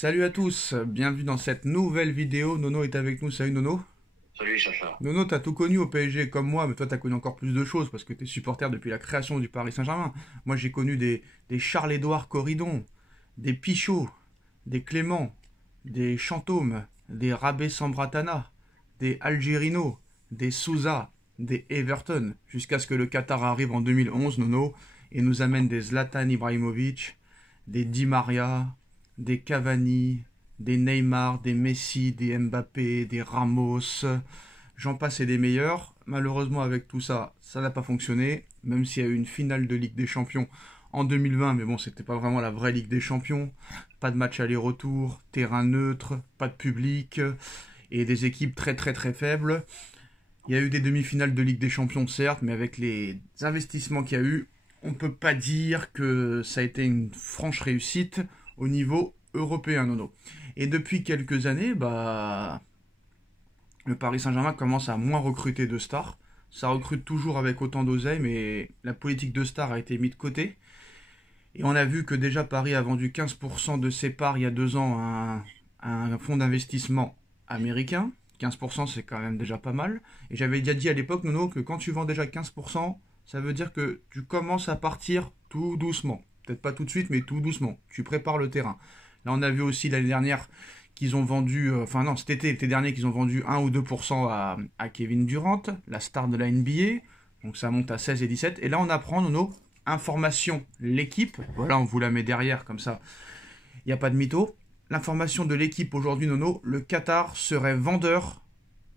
Salut à tous, bienvenue dans cette nouvelle vidéo. Nono est avec nous, salut Nono. Salut Sacha. Nono, t'as tout connu au PSG comme moi, mais toi t'as connu encore plus de choses parce que t'es supporter depuis la création du Paris Saint-Germain. Moi j'ai connu des Charles-Édouard Corridon, des Pichot, des Clément, des Chantôme, des Rabé Sambratana, des Algerino, des Souza, des Everton, jusqu'à ce que le Qatar arrive en 2011, Nono, et nous amène des Zlatan Ibrahimovic, des Di Maria, des Cavani, des Neymar, des Messi, des Mbappé, des Ramos, j'en passe et des meilleurs. Malheureusement, avec tout ça, ça n'a pas fonctionné, même s'il y a eu une finale de Ligue des Champions en 2020, mais bon, c'était pas vraiment la vraie Ligue des Champions. Pas de match aller-retour, terrain neutre, pas de public, et des équipes très très très faibles. Il y a eu des demi-finales de Ligue des Champions, certes, mais avec les investissements qu'il y a eu, on ne peut pas dire que ça a été une franche réussite au niveau européen, Nono. Et depuis quelques années, le Paris Saint-Germain commence à moins recruter de stars. Ça recrute toujours avec autant d'oseille, mais la politique de stars a été mise de côté. Et on a vu que déjà Paris a vendu 15% de ses parts il y a 2 ans à un fonds d'investissement américain. 15% c'est quand même déjà pas mal. Et j'avais déjà dit à l'époque, Nono, que quand tu vends déjà 15%, ça veut dire que tu commences à partir tout doucement. Peut-être pas tout de suite, mais tout doucement. Tu prépares le terrain. Là, on a vu aussi l'année dernière qu'ils ont vendu, enfin non, l'été dernier, qu'ils ont vendu 1 ou 2% à Kevin Durant, la star de la NBA. Donc ça monte à 16 et 17. Et là, on apprend, Nono, information, l'équipe. Voilà, on vous la met derrière, comme ça, il n'y a pas de mytho. L'information de l'équipe aujourd'hui, Nono, le Qatar serait vendeur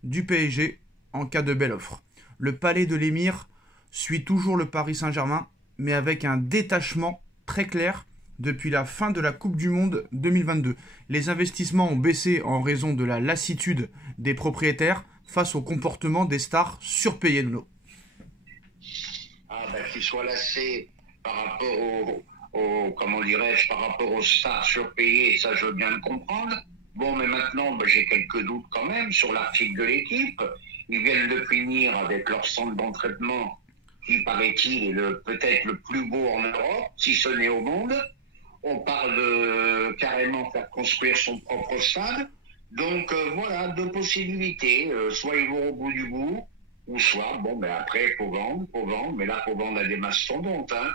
du PSG en cas de belle offre. Le palais de l'émir suit toujours le Paris Saint-Germain, mais avec un détachement très clair depuis la fin de la Coupe du Monde 2022. Les investissements ont baissé en raison de la lassitude des propriétaires face au comportement des stars surpayées, Nono. Ah ben qu'il soit lassé par rapport comment dirais-je, par rapport aux stars surpayés, ça je veux bien le comprendre. Bon, mais maintenant, ben, j'ai quelques doutes quand même sur l'article de l'équipe. Ils viennent de finir avec leur centre d'entraînement, qui paraît-il est peut-être le plus beau en Europe, si ce n'est au monde. On parle de carrément faire construire son propre stade. Donc voilà, deux possibilités. Soit ils vont au bout du bout, ou soit, bon, ben après, faut vendre, mais là, faut vendre à des mastodontes, hein,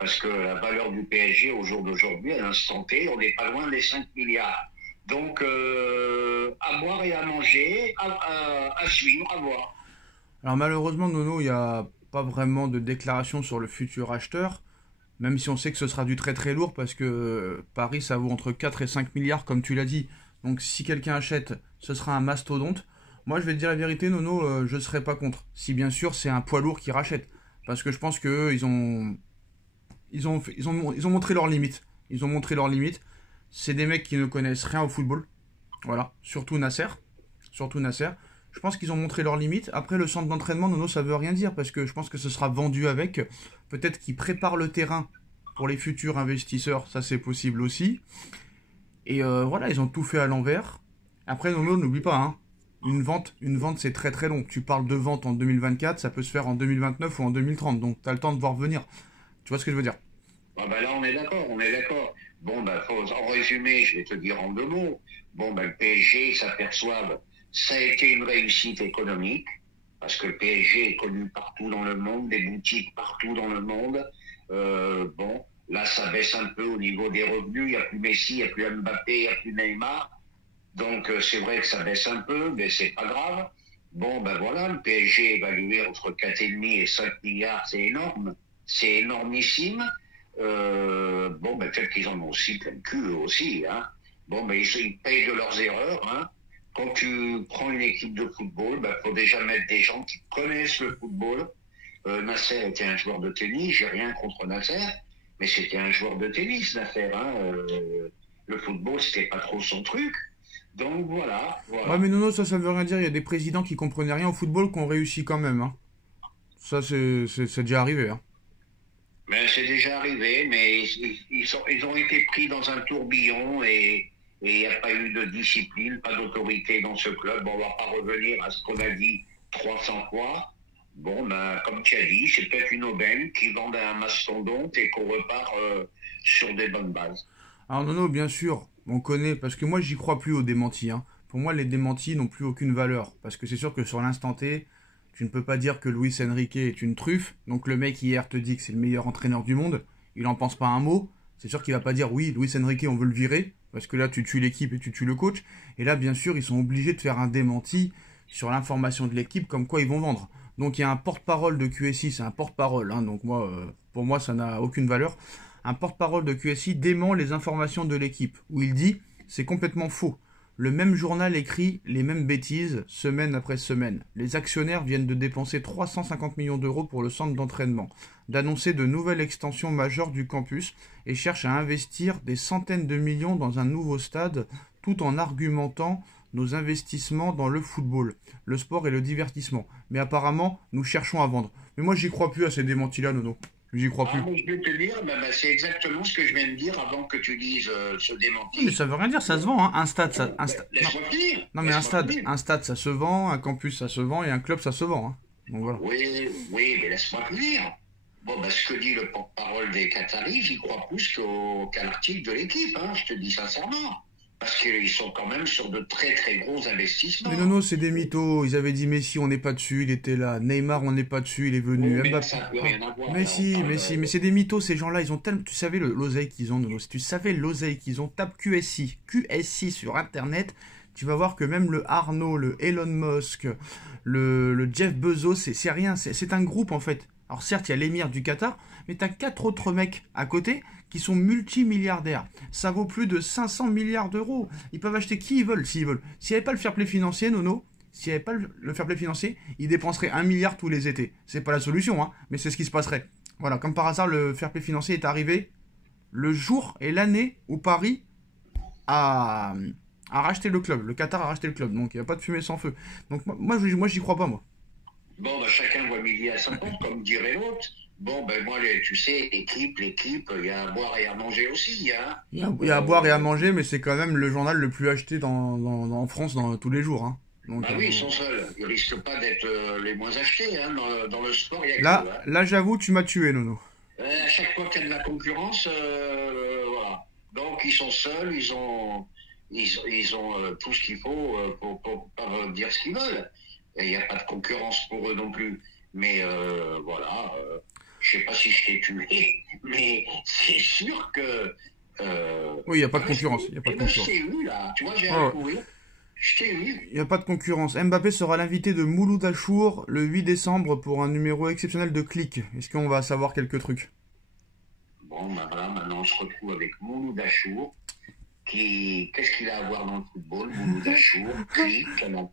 parce que la valeur du PSG au jour d'aujourd'hui, à l'instant T, on n'est pas loin des 5 milliards. Donc, à boire et à manger, à suivre, à voir. Alors malheureusement, Nono, il n'y a pas vraiment de déclaration sur le futur acheteur, même si on sait que ce sera du très très lourd parce que Paris, ça vaut entre 4 et 5 milliards, comme tu l'as dit. Donc si quelqu'un achète, ce sera un mastodonte. Moi, je vais te dire la vérité, Nono, je ne serais pas contre. Si bien sûr, c'est un poids lourd qui rachète. Parce que je pense qu'eux, ils ont montré leurs limites. Ils ont montré leurs limites. C'est des mecs qui ne connaissent rien au football. Voilà, surtout Nasser. Surtout Nasser. Je pense qu'ils ont montré leurs limites. Après, le centre d'entraînement, Nono, ça veut rien dire parce que je pense que ce sera vendu avec. Peut-être qu'ils préparent le terrain pour les futurs investisseurs, ça c'est possible aussi. Et voilà, ils ont tout fait à l'envers. Après, Nono, n'oublie pas, hein, une vente c'est très très long. Tu parles de vente en 2024, ça peut se faire en 2029 ou en 2030. Donc, tu as le temps de voir venir. Tu vois ce que je veux dire? Ah ben là, on est d'accord, on est d'accord. Bon, ben, en résumé, je vais te dire en 2 mots. Bon, ben, le PSG s'aperçoivent, ça a été une réussite économique, parce que le PSG est connu partout dans le monde, des boutiques partout dans le monde. Bon, là, ça baisse un peu au niveau des revenus. Il n'y a plus Messi, il n'y a plus Mbappé, il n'y a plus Neymar. Donc, c'est vrai que ça baisse un peu, mais c'est pas grave. Bon, ben voilà, le PSG évalué entre 4,5 et 5 milliards, c'est énorme. C'est énormissime. Bon, ben, peut-être qu'ils en ont aussi plein le cul, eux aussi, hein. Bon, mais ils payent de leurs erreurs, hein. Quand tu prends une équipe de football, ben, faut déjà mettre des gens qui connaissent le football. Nasser était un joueur de tennis, j'ai rien contre Nasser, mais c'était un joueur de tennis, Nasser, hein. Le football, c'était pas trop son truc. Donc voilà, Ouais, mais voilà. Nono, ça veut rien dire. Il y a des présidents qui comprenaient rien au football qui ont réussi quand même, hein. Ça, c'est déjà arrivé, hein. Ben, c'est déjà arrivé, mais ils ont été pris dans un tourbillon et il n'y a pas eu de discipline, pas d'autorité dans ce club. Bon, on va pas revenir à ce qu'on a dit 300 fois. Bon, ben, comme tu as dit, c'est peut-être une aubaine qui vendent à un mastodonte et qu'on repart sur des bonnes bases. Alors Nono, bien sûr, on connaît, parce que moi j'y crois plus aux démentis, hein. Pour moi les démentis n'ont plus aucune valeur, parce que c'est sûr que sur l'instant T, tu ne peux pas dire que Luis Enrique est une truffe, donc le mec hier te dit que c'est le meilleur entraîneur du monde, il en pense pas un mot, c'est sûr qu'il va pas dire oui, Luis Enrique on veut le virer, parce que là tu tues l'équipe et tu tues le coach, et là bien sûr ils sont obligés de faire un démenti sur l'information de l'équipe comme quoi ils vont vendre. Donc il y a un porte-parole de QSI, c'est un porte-parole, hein, donc moi, pour moi ça n'a aucune valeur. Un porte-parole de QSI dément les informations de l'équipe, où il dit c'est complètement faux. Le même journal écrit les mêmes bêtises semaine après semaine. Les actionnaires viennent de dépenser 350 millions d'euros pour le centre d'entraînement, d'annoncer de nouvelles extensions majeures du campus et cherchent à investir des centaines de millions dans un nouveau stade tout en argumentant nos investissements dans le football, le sport et le divertissement. Mais apparemment, nous cherchons à vendre. Mais moi, j'y crois plus à ces démentis-là, Nono. J'y crois plus. Mais je vais te dire, c'est exactement ce que je viens de dire avant que tu dises ce démenti. Mais ça veut rien dire, ça se vend, hein. Un stade, ça. Laisse-moi finir. Non, mais un stade, ça se vend, un campus, ça se vend, et un club, ça se vend, hein. Donc voilà. Oui, mais laisse-moi finir. Bon, ce que dit le porte-parole des Qataris, j'y crois plus qu'à l'article de l'équipe, hein, je te dis sincèrement. Parce qu'ils sont quand même sur de très très gros investissements. Mais non, c'est des mythos. Ils avaient dit Messi, on n'est pas dessus, il était là. Neymar, on n'est pas dessus, il est venu. Mais ça n'a plus rien à voir. Mais c'est des mythos, ces gens-là. Ils ont tellement. Tu savais l'oseille qu'ils ont, Nono. Si tu savais l'oseille qu'ils ont, tape QSI sur Internet. Tu vas voir que même le Arnaud, le Elon Musk, le Jeff Bezos, c'est rien. C'est un groupe en fait. Alors certes, il y a l'émir du Qatar, mais t'as 4 autres mecs à côté qui sont multimilliardaires. Ça vaut plus de 500 milliards d'euros. Ils peuvent acheter qui ils veulent, s'ils veulent. S'il n'y avait pas le fair play financier, Nono, s'il n'y avait pas le fair play financier, ils dépenseraient 1 milliard tous les étés. C'est pas la solution, hein, mais c'est ce qui se passerait. Voilà, comme par hasard, le fair play financier est arrivé le jour et l'année où Paris a racheté le club. Le Qatar a racheté le club, donc il n'y a pas de fumée sans feu. Donc moi j'y crois pas, moi. Bon, chacun voit midi à sa porte, comme dirait l'autre. Bon, moi, tu sais, l'équipe, il y a à boire et à manger aussi, hein. Il y a à boire et à manger, mais c'est quand même le journal le plus acheté en France tous les jours, hein. Donc, oui, ils sont seuls. Ils risquent pas d'être les moins achetés, hein. Dans le sport, il y a là, que, hein. Là, j'avoue, tu m'as tué, Nono. À chaque fois qu'il y a de la concurrence, voilà. Donc, ils sont seuls, ils ont tout ce qu'il faut pour pas dire ce qu'ils veulent. Et il n'y a pas de concurrence pour eux non plus. Mais voilà, je sais pas si je t'ai tué, mais c'est sûr que... oui, il n'y a pas de concurrence. Il y a pas de concurrence. Je t'ai eu, là. Tu vois, j'ai un courir. Je t'ai eu. Il n'y a pas de concurrence. Mbappé sera l'invité de Mouloud Achour le 8 décembre pour un numéro exceptionnel de Click. Est-ce qu'on va savoir quelques trucs? Bon, voilà, maintenant on se retrouve avec Mouloud Achour. Qu'est-ce qu'il a à voir dans le football, Mouloud Achour, Click, Canal+.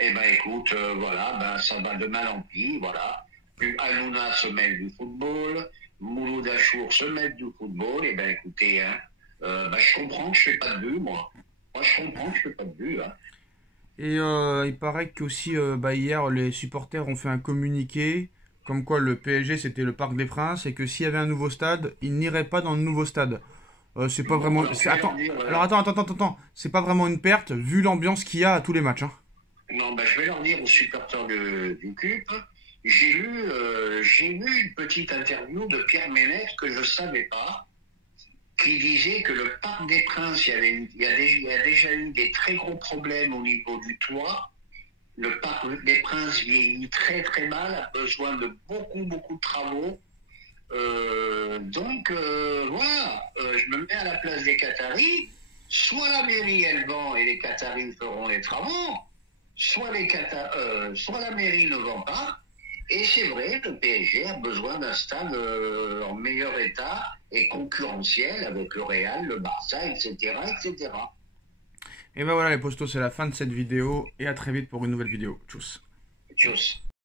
Eh ben écoute, voilà, ça va de mal en pis, voilà. Puis Hanouna se mêle du football, Mouloud Achour se mêle du football, et ben écoutez, hein, je comprends que je fais pas de but, moi. Moi, je comprends que je fais pas de but, hein. Et il paraît qu'aussi, hier, les supporters ont fait un communiqué, comme quoi le PSG c'était le Parc des Princes, et que s'il y avait un nouveau stade, ils n'iraient pas dans le nouveau stade. C'est pas vraiment... Attends. C'est pas vraiment une perte, vu l'ambiance qu'il y a à tous les matchs, hein. Non, je vais leur dire aux supporters du CUP. J'ai lu une petite interview de Pierre Ménès que je ne savais pas, qui disait que le Parc des Princes, il y a déjà eu des très gros problèmes au niveau du toit. Le Parc des Princes vieillit très très mal, a besoin de beaucoup de travaux. Donc voilà, je me mets à la place des Qataris. Soit la mairie elle vend et les Qataris feront les travaux, soit la mairie ne vend pas. Et c'est vrai, le PSG a besoin d'un stade en meilleur état et concurrentiel avec le Real, le Barça, etc., etc. Et ben voilà les postos, c'est la fin de cette vidéo et à très vite pour une nouvelle vidéo. Tchuss. Tchuss.